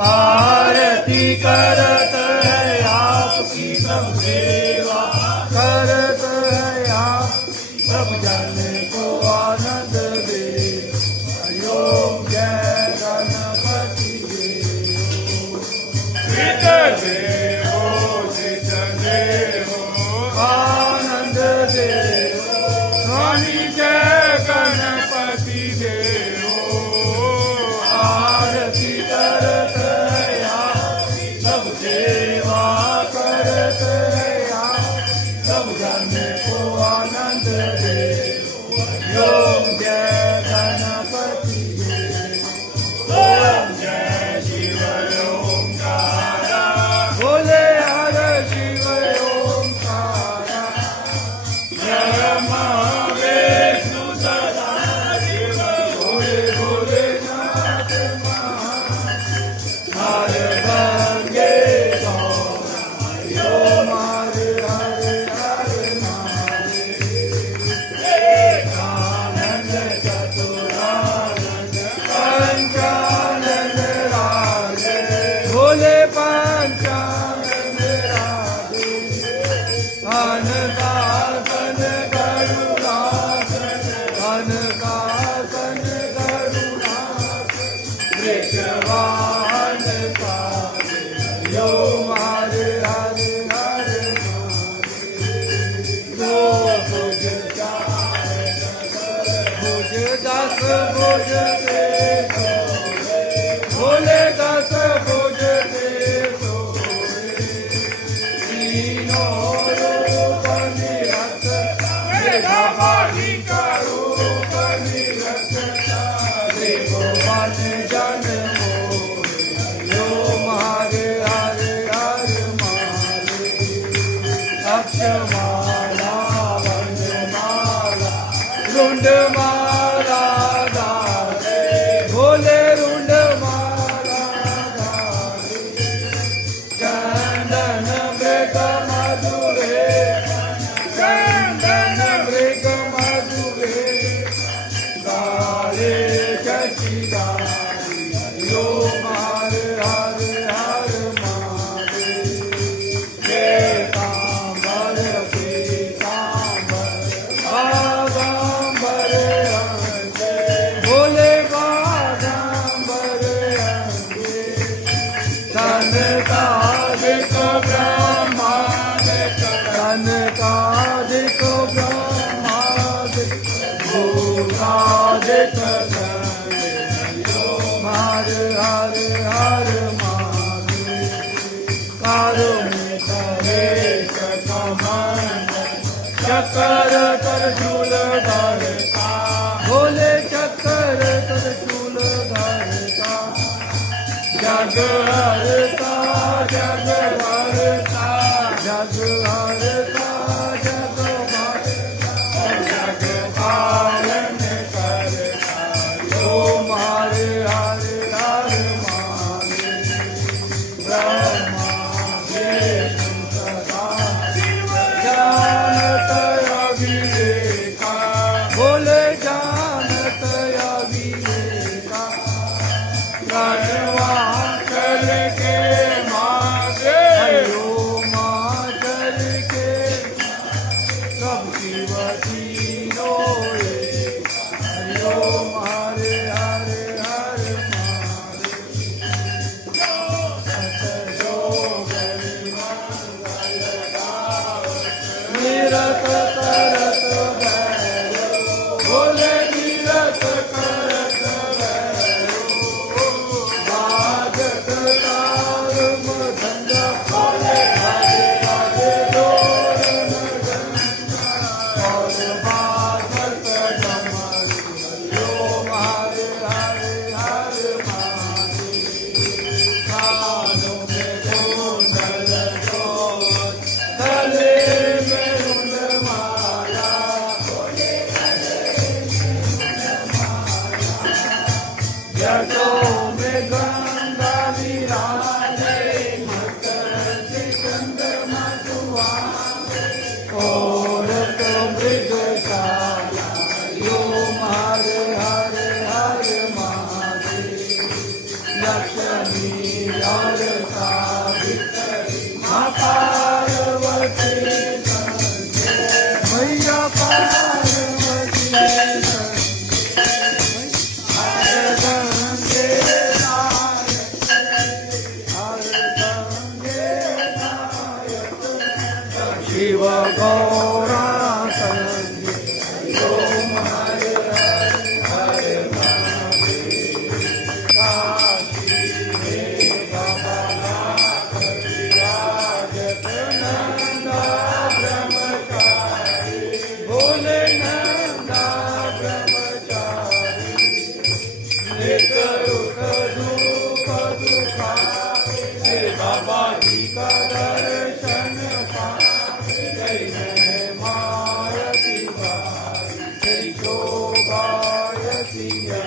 आरती करत है आपकी सब सेवा करत है आप सब जन को आनंद दे। ओम जय गणपति देवो सिद्ध देवो आनंद देवो स्वामी जय गणपति देवो। आरती करत सब सेवा करत है आप सब जन को आनंद दे। ओम जय गणपति ओम जय शिव ओंकारा बोले हर शिव ओंकारा ब्रह्मा विष्णु सदा शिव भोले भोलेनाथ हर भंगे ओम हरे हरे हरे आनंद चतुरानंद पंचानंद राजे भोले पंचानंद राजे अनकासन करुणासन अनकासन करुणासन वृषवाहन काले ओम हरे हरे हरे दो भुज भुज दस भुज दे भोले दस भुज दे तीनों रूप निरत मेघवाणी का रूप निरत त्रिभुवन जन मोहे ओम हरे हरे हरे अक्षमाला वनमाला रुंडमाला धारे भोले रुंडमाला धारे चंदन मृग मधुरे चंदन मृग मधुरे गाले शशिधारी ओम हरे हरे हरे पीताम्बर पीताम्बर बागाम्बर अंगे भोले बागाम्बर अंगे सनकादिक ब्रह्मादिक सनकादिक ब्रह्मादिक भूतादिक ओम हरे हरे हरे कारुणिक हेश कमंडल चक्र त्रिशूल धरता भोले चक्र त्रिशूल धरता जग हरता जग हरता जग हरता जग हरता जग पालन करता ओम हरे हरे हरे ब्रह्मा विष्णु सदा जानत अविवेका भोले जानत अविवेका प्रणवाचल के मागे माचल के सब शिव तीनों हरि ओम हरे हरे हरे निरत करत भैरो भोले निरत करत भैरो बाजत तार मधंग भोले हरे हरे डोल मधंगा और बाजत डमरू ओम हरे हरे हरे कानों में कुंडल चोर गले में रुंडमाला जटों में गंगा विराजे मकर सिकंदर मधुआ और तो मृग का श्री शोभाय सिया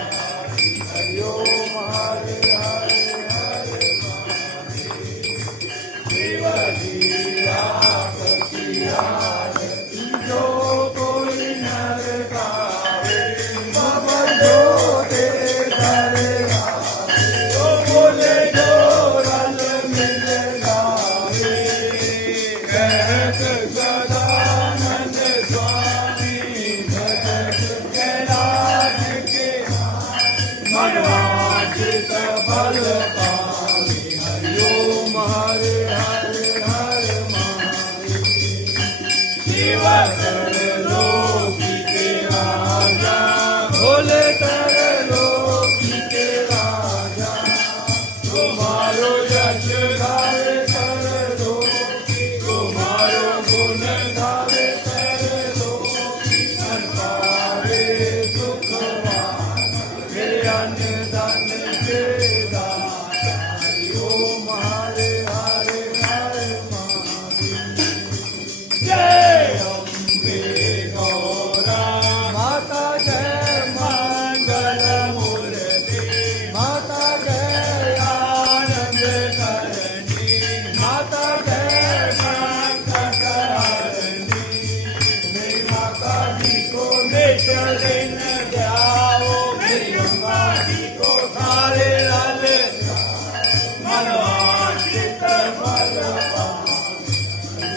हरि ओम हरे हरे हरे शिव लीला कपियान जो कोई नर गावे बाबा जो दे करे जो बोले जो रल मिल गावे कहत सदानंद स्वामी भजत कैलाश के मनवांछित फल पावे हरि ओम हरे हरे हरे महादेव शिव कर लोकी के राजा भोले कर लोकी के राजा तुम्हारो यश गावे कर लोकी तुम्हारो गुण गावे कर लोकी मन पावे सुखवान मेरे अन्न धन के दाता हरि ओम हरे हरे हरे महादेव जय अम्बे गौरा माता जय मंगल मूर्ति माता जय आनंद करणी माता जय संकट हरणी मेरी माता जी को नित दिन ध्याओ मेरी अम्मा जी को सारे लाल मनवांछित फल पाओ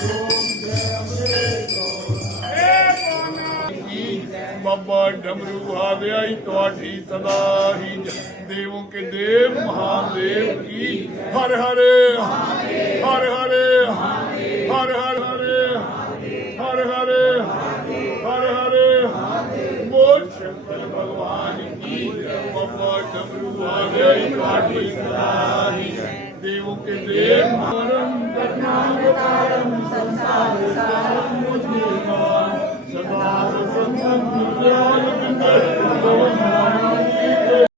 ओम जय अम्बे बाबा डमरू आ गया ही ਤੁਹਾਡੀ सदा ही देवों के देव महादेव की हर हरे हर हरे हर हर हरे हर हरे हर हरे बोल शंकर भगवान की बाबा डमरू आ गया ही ਤੁਹਾਡੀ सदा ही देवों के देव